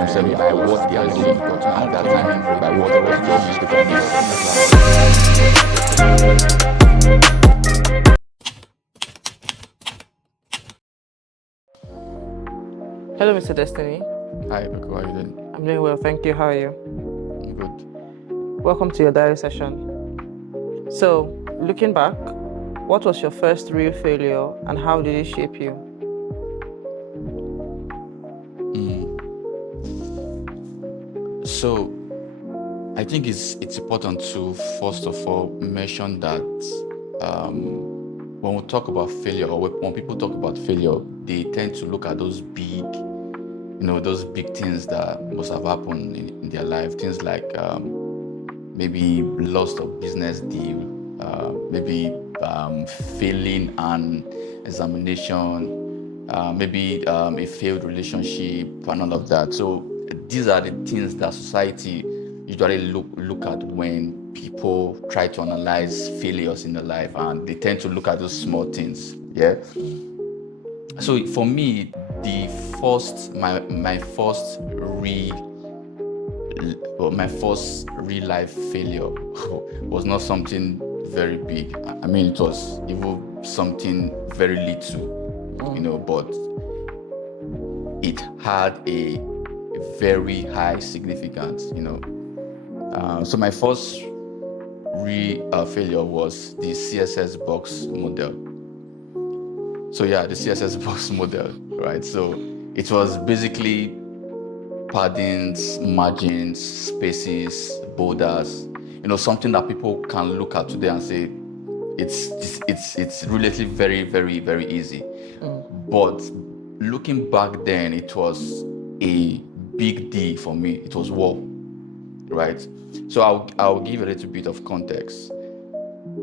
themselves by what they are doing at that time, by what the newspaper Hello, Mr. Destiny. Hi, Rebecca, how are you doing? I'm doing well, thank you. How are you? I'm good. Welcome to your diary session. So, looking back, what was your first real failure and how did it shape you? So, I think it's important to first of all mention that when we talk about failure, or when people talk about failure, they tend to look at those big, those big things that must have happened in their life. Things like maybe loss of business deal, maybe failing an examination, maybe a failed relationship, and all of that. So these are the things that society usually look at when people try to analyze failures in their life, and they tend to look at those small things. Yeah. So for me, my first real life failure was not something very big. I mean, it was even something very little, but it had a very high significance. So my first real failure was the CSS box model. So yeah, the CSS box model, right? So it was basically paddings, margins, spaces, borders, something that people can look at today and say it's relatively very, very, very easy. But looking back then, it was a big deal for me. It was war, right? So I'll give a little bit of context.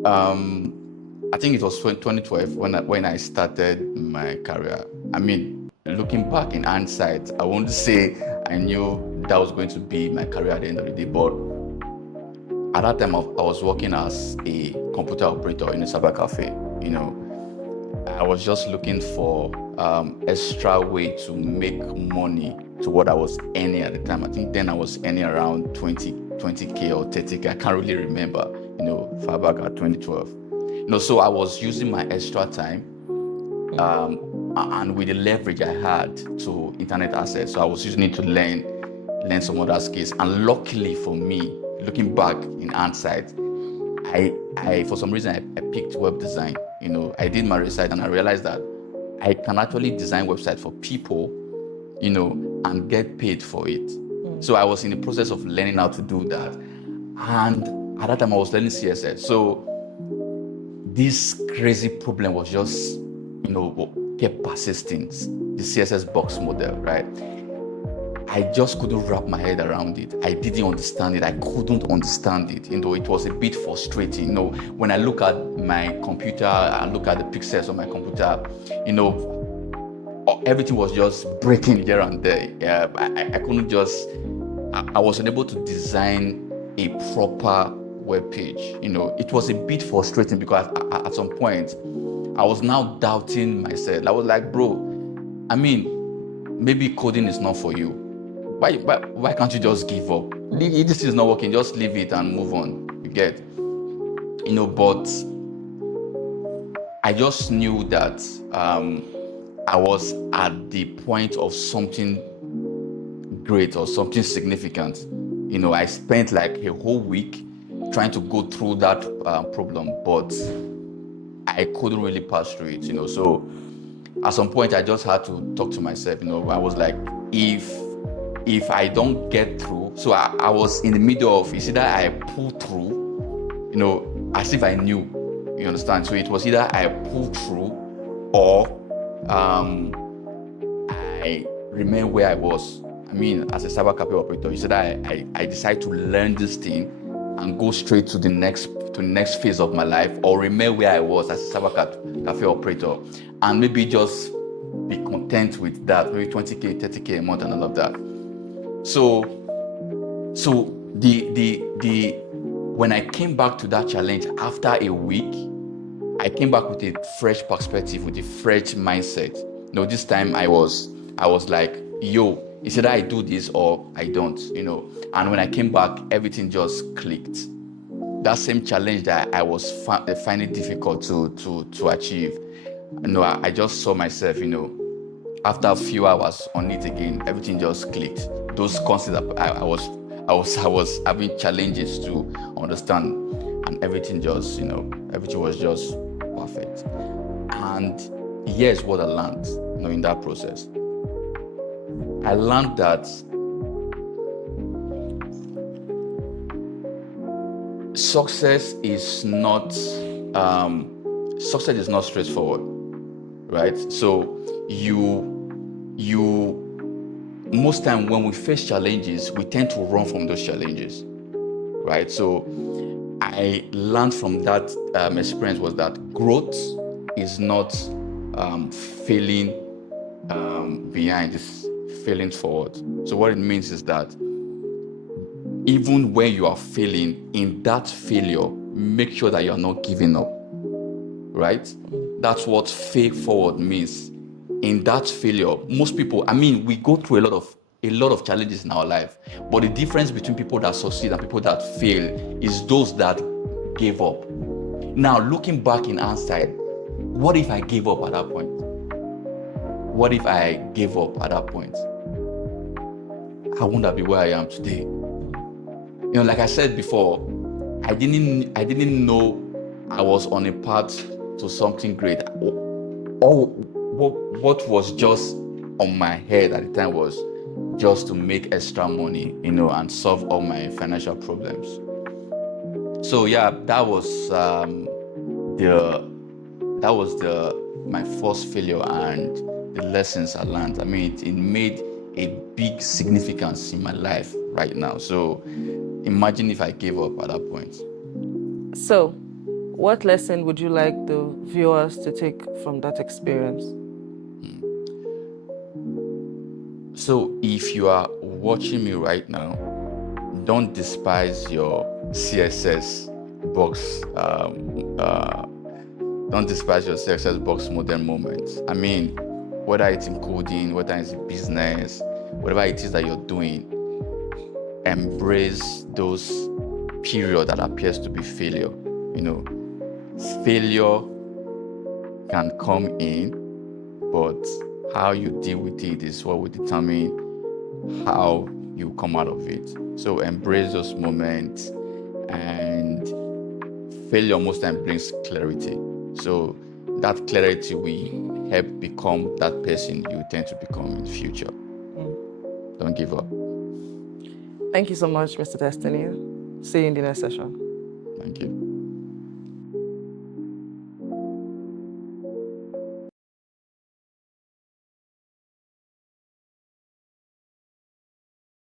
I think it was 2012 when I started my career. I mean, looking back in hindsight, I won't say I knew that was going to be my career at the end of the day, but at that time I was working as a computer operator in a cyber cafe. I was just looking for extra way to make money to what I was earning at the time. I think then I was earning around 20K or 30K. I can't really remember, far back at 2012. So I was using my extra time and with the leverage I had to internet access. So I was using it to learn some other skills. And luckily for me, looking back in hindsight, I for some reason I picked web design. I did my research and I realized that I can actually design websites for people, and get paid for it. So I was in the process of learning how to do that. And at that time I was learning CSS. So this crazy problem was just, kept persisting, the CSS box model, right? I just couldn't wrap my head around it. I didn't understand it. I couldn't understand it. It was a bit frustrating. When I look at my computer, I look at the pixels on my computer, everything was just breaking here and there. Yeah, I couldn't just, I wasn't able to design a proper web page. It was a bit frustrating because at some point I was now doubting myself. I was like, bro, I mean, maybe coding is not for you. Why can't you just give up? If this is not working, just leave it and move on. You get, but I just knew that I was at the point of something great or something significant. I spent like a whole week trying to go through that problem, but I couldn't really pass through it. So at some point I just had to talk to myself. I was like, if I don't get through, so I was in the middle of, it's either I pull through, as if I knew, you understand? So it was either I pull through or I remain where I was. I mean, as a cyber cafe operator, it's either I decide to learn this thing and go straight to the next phase of my life, or remain where I was as a cyber cafe operator and maybe just be content with that, maybe 20K, 30K a month and all of that. So when I came back to that challenge after a week, I came back with a fresh perspective, with a fresh mindset. This time I was like, yo, It's either I do this or I don't, And when I came back, everything just clicked. That same challenge that I was finding difficult to achieve, I just saw myself, after a few hours on it again, everything just clicked. Those concepts that I was having challenges to understand, and everything just, everything was just perfect. And here's what I learned, in that process. I learned that success is not straightforward, right? So you most time when we face challenges, we tend to run from those challenges, right? So I learned from that experience was that growth is not failing behind, it's failing forward. So what it means is that even when you are failing, in that failure, make sure that you are not giving up, right? That's what fail forward means. In that failure, most people, we go through a lot of challenges in our life, but the difference between people that succeed and people that fail is those that gave up. Now, looking back in hindsight, what if I gave up at that point? What if I gave up at that point? I wouldn't have been where I am today. Like I said before, I didn't know I was on a path to something great. What was just on my head at the time was just to make extra money, and solve all my financial problems. So yeah, that was my first failure and the lessons I learned. It made a big significance in my life right now. So imagine if I gave up at that point. So, what lesson would you like the viewers to take from that experience? So if you are watching me right now, don't despise your CSS box. Don't despise your CSS box modern moments. Whether it's in coding, whether it's in business, whatever it is that you're doing, embrace those period that appears to be failure. Failure can come in, but how you deal with it is what will determine how you come out of it. So embrace those moments, and failure most times brings clarity. So that clarity will help become that person you tend to become in the future. Don't give up. Thank you so much, Mr. Destiny. See you in the next session. Thank you.